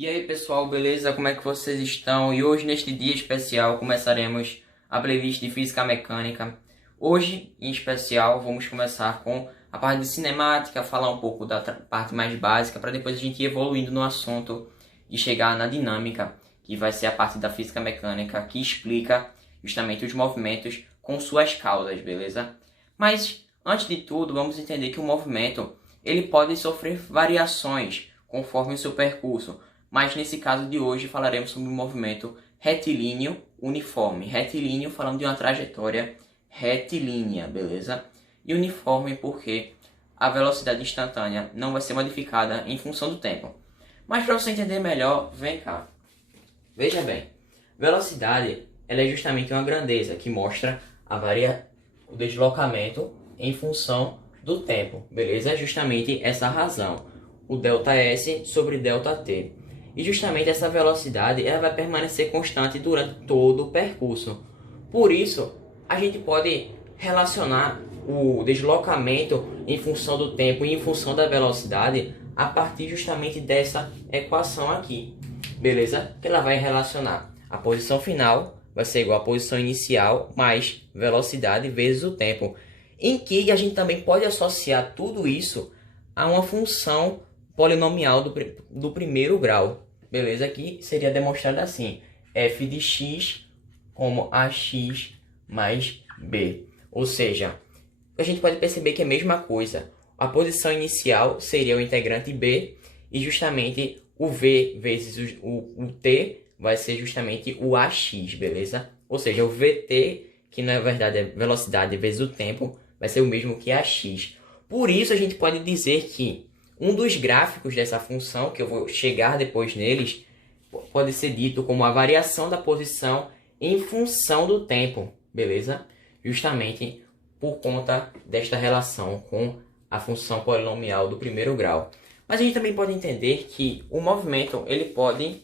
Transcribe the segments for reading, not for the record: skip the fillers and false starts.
E aí pessoal, beleza? Como é que vocês estão? E hoje, neste dia especial, começaremos a playlist de Física Mecânica. Hoje, em especial, vamos começar com a parte de cinemática, falar um pouco da parte mais básica, para depois a gente ir evoluindo no assunto e chegar na dinâmica, que vai ser a parte da Física Mecânica, que explica justamente os movimentos com suas causas, beleza? Mas, antes de tudo, vamos entender que o movimento ele pode sofrer variações conforme o seu percurso. Mas nesse caso de hoje falaremos sobre um movimento retilíneo uniforme. Retilíneo falando de uma trajetória retilínea, beleza? E uniforme porque a velocidade instantânea não vai ser modificada em função do tempo. Mas para você entender melhor, vem cá. Veja bem, velocidade ela é justamente uma grandeza que mostra o deslocamento em função do tempo, beleza? É justamente essa razão, o ΔS sobre ΔT. E justamente essa velocidade ela vai permanecer constante durante todo o percurso. Por isso, a gente pode relacionar o deslocamento em função do tempo e em função da velocidade a partir justamente dessa equação aqui. Beleza? Que ela vai relacionar a posição final vai ser igual à posição inicial mais velocidade vezes o tempo. Em que a gente também pode associar tudo isso a uma função polinomial do primeiro grau. Beleza? Aqui seria demonstrado assim. F de x como ax mais b. Ou seja, a gente pode perceber que é a mesma coisa. A posição inicial seria o integrante b e justamente o v vezes o t vai ser justamente o ax, beleza? Ou seja, o vt, que na verdade é velocidade vezes o tempo, vai ser o mesmo que ax. Por isso a gente pode dizer que um dos gráficos dessa função, que eu vou chegar depois neles, pode ser dito como a variação da posição em função do tempo, beleza? Justamente por conta desta relação com a função polinomial do primeiro grau. Mas a gente também pode entender que o movimento ele pode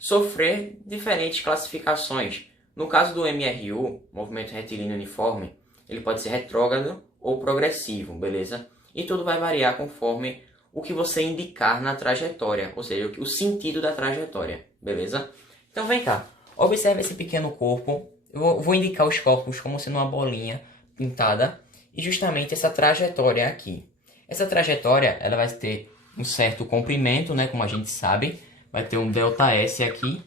sofrer diferentes classificações. No caso do MRU, movimento retilíneo uniforme, ele pode ser retrógrado ou progressivo, beleza? E tudo vai variar conforme o que você indicar na trajetória, ou seja, o sentido da trajetória, beleza? Então vem cá, observe esse pequeno corpo. Eu vou indicar os corpos como sendo uma bolinha pintada e justamente essa trajetória aqui. Essa trajetória ela vai ter um certo comprimento, né, como a gente sabe, vai ter um ΔS aqui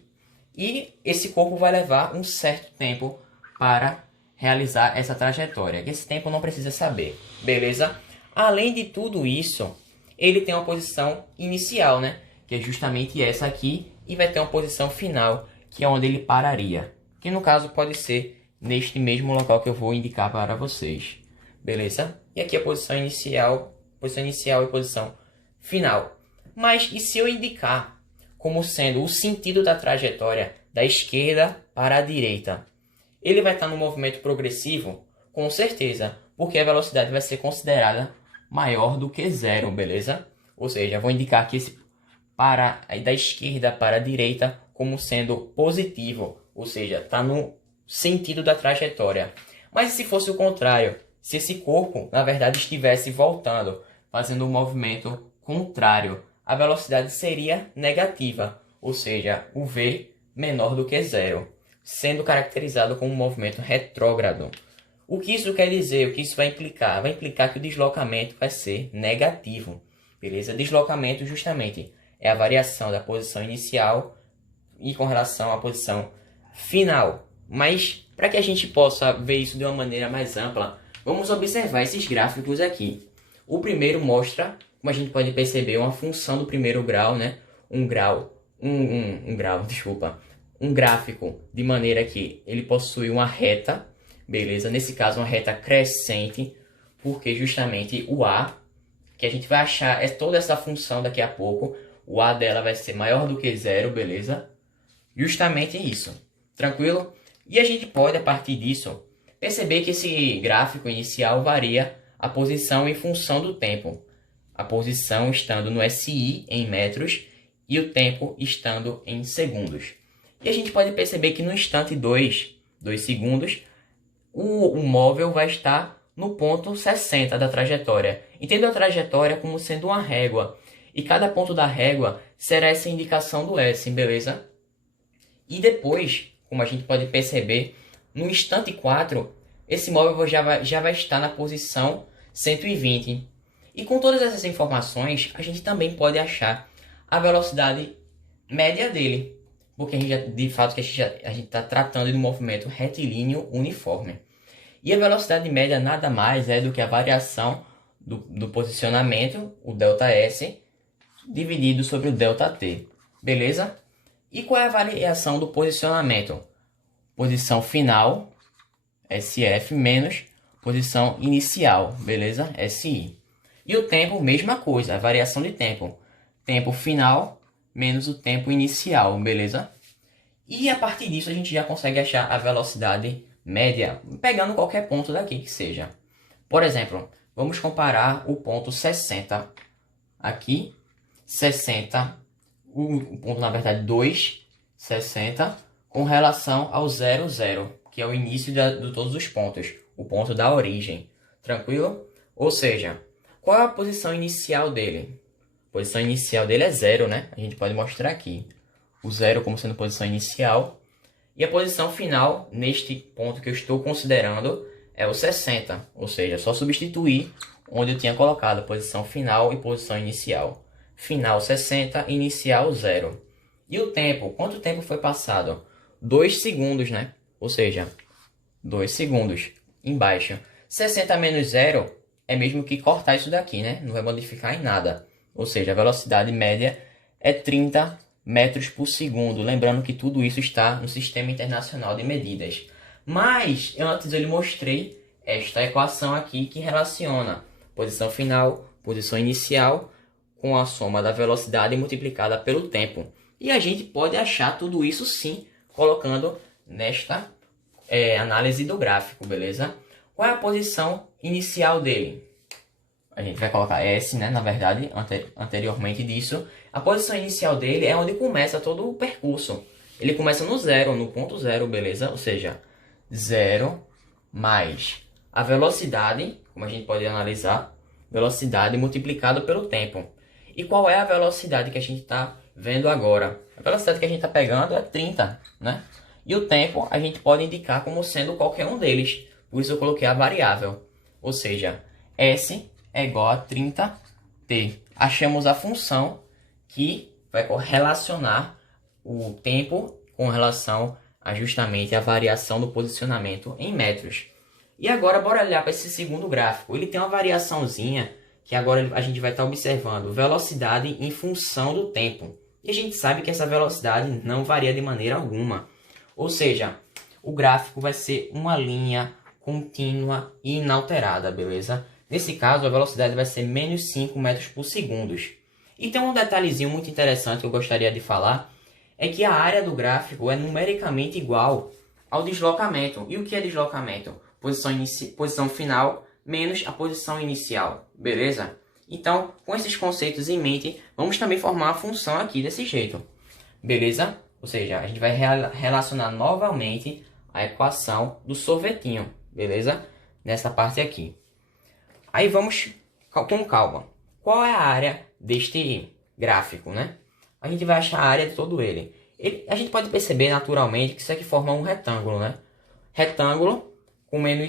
e esse corpo vai levar um certo tempo para realizar essa trajetória. Esse tempo não precisa saber, beleza? Além de tudo isso, ele tem uma posição inicial, né? Que é justamente essa aqui. E vai ter uma posição final, que é onde ele pararia. Que no caso pode ser neste mesmo local que eu vou indicar para vocês. Beleza? E aqui a posição inicial e posição final. Mas e se eu indicar como sendo o sentido da trajetória da esquerda para a direita? Ele vai estar no movimento progressivo? Com certeza, porque a velocidade vai ser considerada maior do que zero, beleza? Ou seja, vou indicar aqui esse da esquerda para a direita como sendo positivo, ou seja, está no sentido da trajetória. Mas e se fosse o contrário? Se esse corpo, na verdade, estivesse voltando, fazendo um movimento contrário, a velocidade seria negativa, ou seja, o v menor do que zero, sendo caracterizado como um movimento retrógrado. O que isso quer dizer? O que isso vai implicar? Vai implicar que o deslocamento vai ser negativo, beleza? Deslocamento justamente é a variação da posição inicial e com relação à posição final. Mas para que a gente possa ver isso de uma maneira mais ampla, vamos observar esses gráficos aqui. O primeiro mostra, como a gente pode perceber, uma função do primeiro grau, né? Um gráfico de maneira que ele possui uma reta, beleza? Nesse caso, uma reta crescente, porque justamente o A, que a gente vai achar, é toda essa função daqui a pouco, o A dela vai ser maior do que zero, beleza? Justamente isso, tranquilo? E a gente pode, a partir disso, perceber que esse gráfico inicial varia a posição em função do tempo. A posição estando no SI em metros e o tempo estando em segundos. E a gente pode perceber que no instante 2 segundos, o móvel vai estar no ponto 60 da trajetória. Entenda a trajetória como sendo uma régua. E cada ponto da régua será essa indicação do S, beleza? E depois, como a gente pode perceber, no instante 4, esse móvel já vai estar na posição 120. E com todas essas informações, a gente também pode achar a velocidade média dele. Porque de fato que a gente está tratando de um movimento retilíneo uniforme. E a velocidade média nada mais é do que a variação do posicionamento, o ΔS, dividido sobre o ΔT. Beleza? E qual é a variação do posicionamento? Posição final, SF, menos posição inicial, beleza? SI. E o tempo, mesma coisa, a variação de tempo. Tempo final menos o tempo inicial, beleza? E a partir disso a gente já consegue achar a velocidade média, pegando qualquer ponto daqui que seja. Por exemplo, vamos comparar o ponto 60 aqui, 60, o ponto na verdade 2, 60, com relação ao 0, 0, que é o início de todos os pontos, o ponto da origem, tranquilo? Ou seja, qual é a posição inicial dele? A posição inicial dele é 0, né? A gente pode mostrar aqui. O 0 como sendo posição inicial. E a posição final, neste ponto que eu estou considerando, é o 60. Ou seja, é só substituir onde eu tinha colocado posição final e posição inicial. Final 60, inicial 0. E o tempo? Quanto tempo foi passado? 2 segundos, né? Ou seja, 2 segundos. Embaixo. 60 menos 0 é mesmo que cortar isso daqui, né? Não vai modificar em nada. Ou seja, a velocidade média é 30 metros por segundo. Lembrando que tudo isso está no Sistema Internacional de Medidas. Mas, antes eu lhe mostrei esta equação aqui que relaciona posição final, posição inicial, com a soma da velocidade multiplicada pelo tempo. E a gente pode achar tudo isso sim, colocando nesta análise do gráfico, beleza? Qual é a posição inicial dele? A gente vai colocar S, né? Na verdade, anteriormente disso. A posição inicial dele é onde começa todo o percurso. Ele começa no 0, no ponto 0, beleza? Ou seja, 0 mais a velocidade, como a gente pode analisar, velocidade multiplicado pelo tempo. E qual é a velocidade que a gente está vendo agora? A velocidade que a gente está pegando é 30, né? E o tempo a gente pode indicar como sendo qualquer um deles. Por isso eu coloquei a variável. Ou seja, S é igual a 30t. Achamos a função que vai relacionar o tempo com relação a justamente a variação do posicionamento em metros. E agora bora olhar para esse segundo gráfico. Ele tem uma variaçãozinha que agora a gente vai estar observando velocidade em função do tempo. E a gente sabe que essa velocidade não varia de maneira alguma. Ou seja, o gráfico vai ser uma linha contínua e inalterada, beleza? Nesse caso, a velocidade vai ser menos 5 metros por segundo. E tem um detalhezinho muito interessante que eu gostaria de falar, é que a área do gráfico é numericamente igual ao deslocamento. E o que é deslocamento? Posição final menos a posição inicial, beleza? Então, com esses conceitos em mente, vamos também formar a função aqui desse jeito, beleza? Ou seja, a gente vai relacionar novamente a equação do sorvetinho, beleza? Nessa parte aqui. Aí vamos com calma. Qual é a área deste gráfico, né? A gente vai achar a área de todo ele. A gente pode perceber naturalmente que isso aqui forma um retângulo, né? Retângulo com menos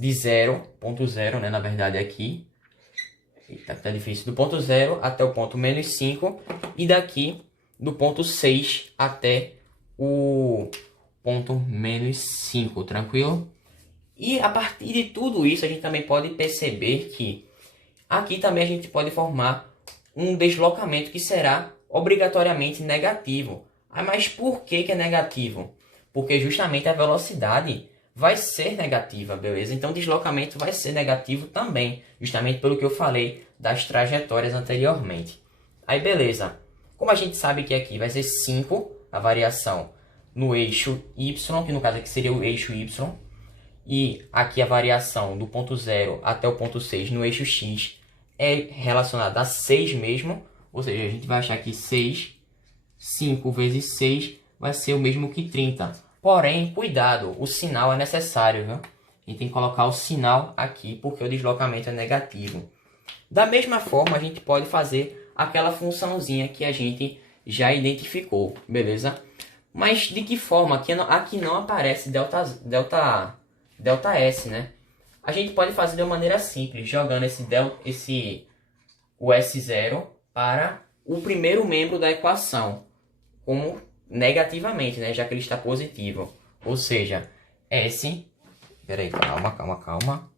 de 0,0, né? Na verdade aqui. Eita, tá difícil. Do ponto 0 até o ponto menos 5. E daqui do ponto 6 até o ponto menos 5, tranquilo? E a partir de tudo isso, a gente também pode perceber que aqui também a gente pode formar um deslocamento que será obrigatoriamente negativo. Ah, mas por que é negativo? Porque justamente a velocidade vai ser negativa, beleza? Então o deslocamento vai ser negativo também, justamente pelo que eu falei das trajetórias anteriormente. Aí beleza, como a gente sabe que aqui vai ser 5 a variação no eixo Y, que no caso aqui seria o eixo Y, e aqui a variação do ponto 0 até o ponto 6 no eixo X é relacionada a 6 mesmo, ou seja, a gente vai achar que 6, 5 vezes 6 vai ser o mesmo que 30. Porém, cuidado, o sinal é necessário, viu? A gente tem que colocar o sinal aqui porque o deslocamento é negativo. Da mesma forma, a gente pode fazer aquela funçãozinha que a gente já identificou, beleza? Mas de que forma? Aqui não aparece delta S, né? A gente pode fazer de uma maneira simples, jogando o S0 para o primeiro membro da equação, como negativamente, né? Já que ele está positivo. Ou seja, S... Peraí, calma.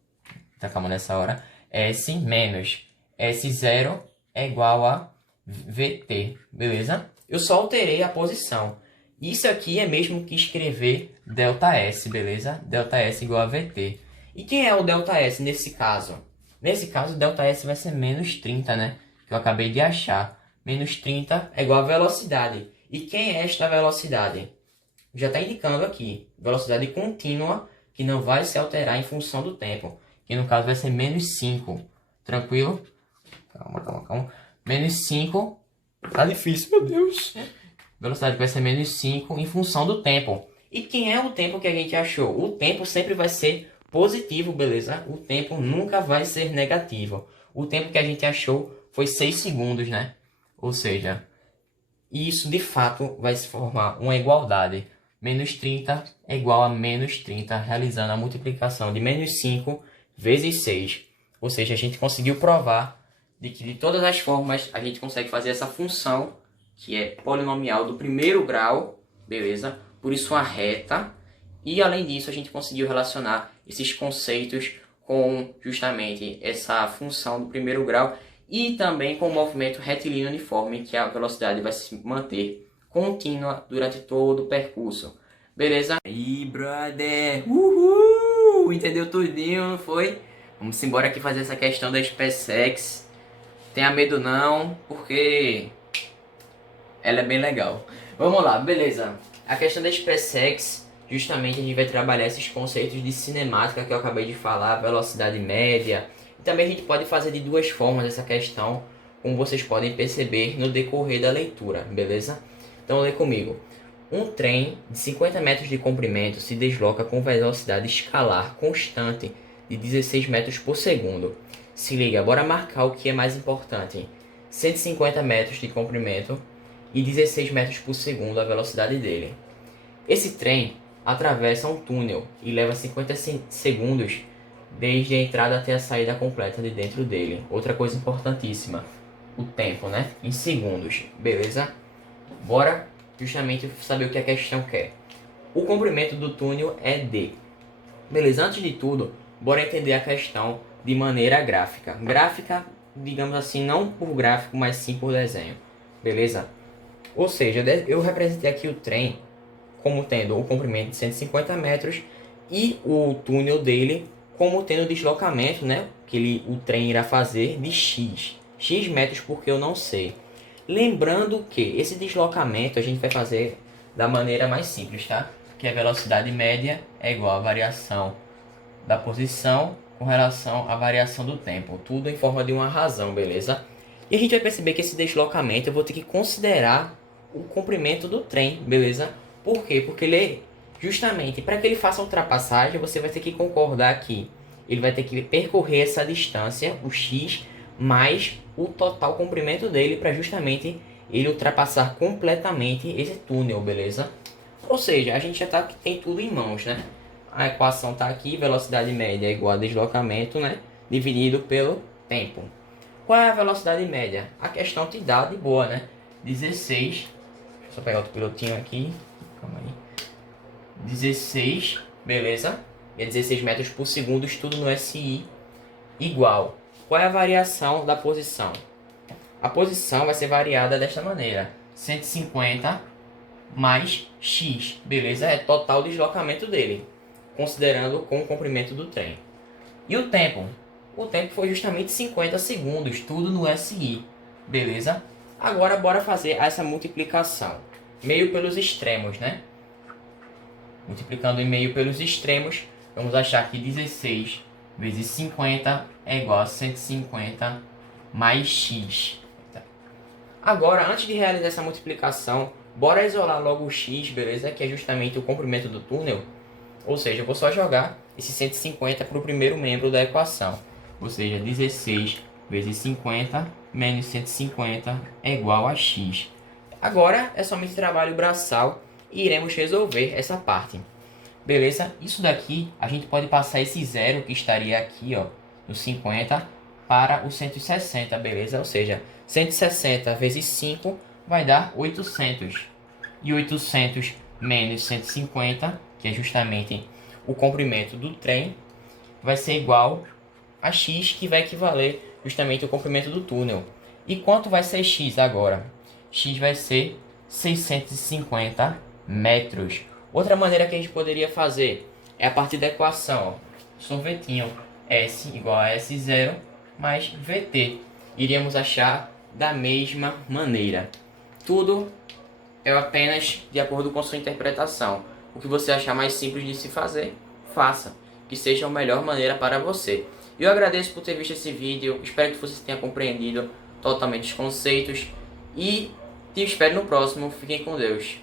Tá calma nessa hora. S menos S0 é igual a VT, beleza? Eu só alterei a posição. Isso aqui é mesmo que escrever ΔS, beleza? ΔS igual a VT. E quem é o ΔS nesse caso? Nesse caso, o ΔS vai ser menos 30, né? Que eu acabei de achar. Menos 30 é igual a velocidade. E quem é esta velocidade? Já está indicando aqui. Velocidade contínua, que não vai se alterar em função do tempo. Que no caso vai ser menos 5. Tranquilo? Calma. Menos 5. Tá difícil, meu Deus. Velocidade que vai ser menos 5 em função do tempo. E quem é o tempo que a gente achou? O tempo sempre vai ser positivo, beleza? O tempo nunca vai ser negativo. O tempo que a gente achou foi 6 segundos, né? Ou seja, isso de fato vai se formar uma igualdade. Menos 30 é igual a menos 30, realizando a multiplicação de menos 5 vezes 6. Ou seja, a gente conseguiu provar de que de todas as formas a gente consegue fazer essa função, que é polinomial do primeiro grau, beleza? Por isso uma reta. E além disso, a gente conseguiu relacionar esses conceitos com justamente essa função do primeiro grau e também com o movimento retilíneo uniforme, que a velocidade vai se manter contínua durante todo o percurso. Beleza? Aí, brother! Uhul! Entendeu tudinho, não foi? Vamos embora aqui fazer essa questão da SpaceX. Tenha medo não, porque ela é bem legal. Vamos lá, beleza. A questão da SpaceX, justamente a gente vai trabalhar esses conceitos de cinemática que eu acabei de falar, velocidade média. E também a gente pode fazer de duas formas essa questão, como vocês podem perceber no decorrer da leitura, beleza? Então lê comigo. Um trem de 50 metros de comprimento se desloca com velocidade escalar constante de 16 metros por segundo. Se liga, bora marcar o que é mais importante. 150 metros de comprimento e 16 metros por segundo a velocidade dele. Esse trem atravessa um túnel e leva 50 segundos desde a entrada até a saída completa de dentro dele. Outra coisa importantíssima, o tempo, né? Em segundos, beleza? Bora justamente saber o que a questão quer. O comprimento do túnel é D. Beleza? Antes de tudo, bora entender a questão de maneira gráfica. Gráfica, digamos assim, não por gráfico, mas sim por desenho. Beleza? Ou seja, eu representei aqui o trem como tendo o comprimento de 150 metros e o túnel dele como tendo o deslocamento, né, que o trem irá fazer de x metros, porque eu não sei. Lembrando que esse deslocamento a gente vai fazer da maneira mais simples, tá? Que a velocidade média é igual à variação da posição com relação à variação do tempo. Tudo em forma de uma razão, beleza? E a gente vai perceber que esse deslocamento eu vou ter que considerar o comprimento do trem, beleza? Por quê? Porque ele, justamente, para que ele faça a ultrapassagem, você vai ter que concordar que ele vai ter que percorrer essa distância, o x, mais o total comprimento dele, para justamente ele ultrapassar completamente esse túnel, beleza? Ou seja, a gente já tem tudo em mãos, né? A equação está aqui, velocidade média é igual a deslocamento, né? Dividido pelo tempo. Qual é a velocidade média? A questão te dá de boa, né? 16, deixa eu só pegar outro pilotinho aqui, calma aí. 16, beleza? É 16 metros por segundo, estudo no SI, igual. Qual é a variação da posição? A posição vai ser variada desta maneira. 150 mais x, beleza? É total deslocamento dele, considerando com o comprimento do trem. E o tempo? O tempo foi justamente 50 segundos, tudo no SI, beleza? Agora bora fazer essa multiplicação. Meio pelos extremos, né? Multiplicando em meio pelos extremos, vamos achar que 16 vezes 50 é igual a 150 mais x. Agora, antes de realizar essa multiplicação, bora isolar logo o x, beleza? Que é justamente o comprimento do túnel. Ou seja, eu vou só jogar esse 150 para o primeiro membro da equação. Ou seja, 16 vezes 50 menos 150 é igual a x. Agora é somente trabalho braçal e iremos resolver essa parte. Beleza? Isso daqui, a gente pode passar esse zero que estaria aqui, ó, no 50 para o 160, beleza? Ou seja, 160 vezes 5 vai dar 800. E 800 menos 150, que é justamente o comprimento do trem, vai ser igual a x, que vai equivaler justamente ao comprimento do túnel. E quanto vai ser x agora? X vai ser 650 metros. Outra maneira que a gente poderia fazer é a partir da equação, ó, sorvetinho, S igual a S0 mais VT. Iríamos achar da mesma maneira. Tudo é apenas de acordo com sua interpretação. O que você achar mais simples de se fazer, faça. Que seja a melhor maneira para você. Eu agradeço por ter visto esse vídeo. Espero que você tenha compreendido totalmente os conceitos. E te espero no próximo. Fiquem com Deus.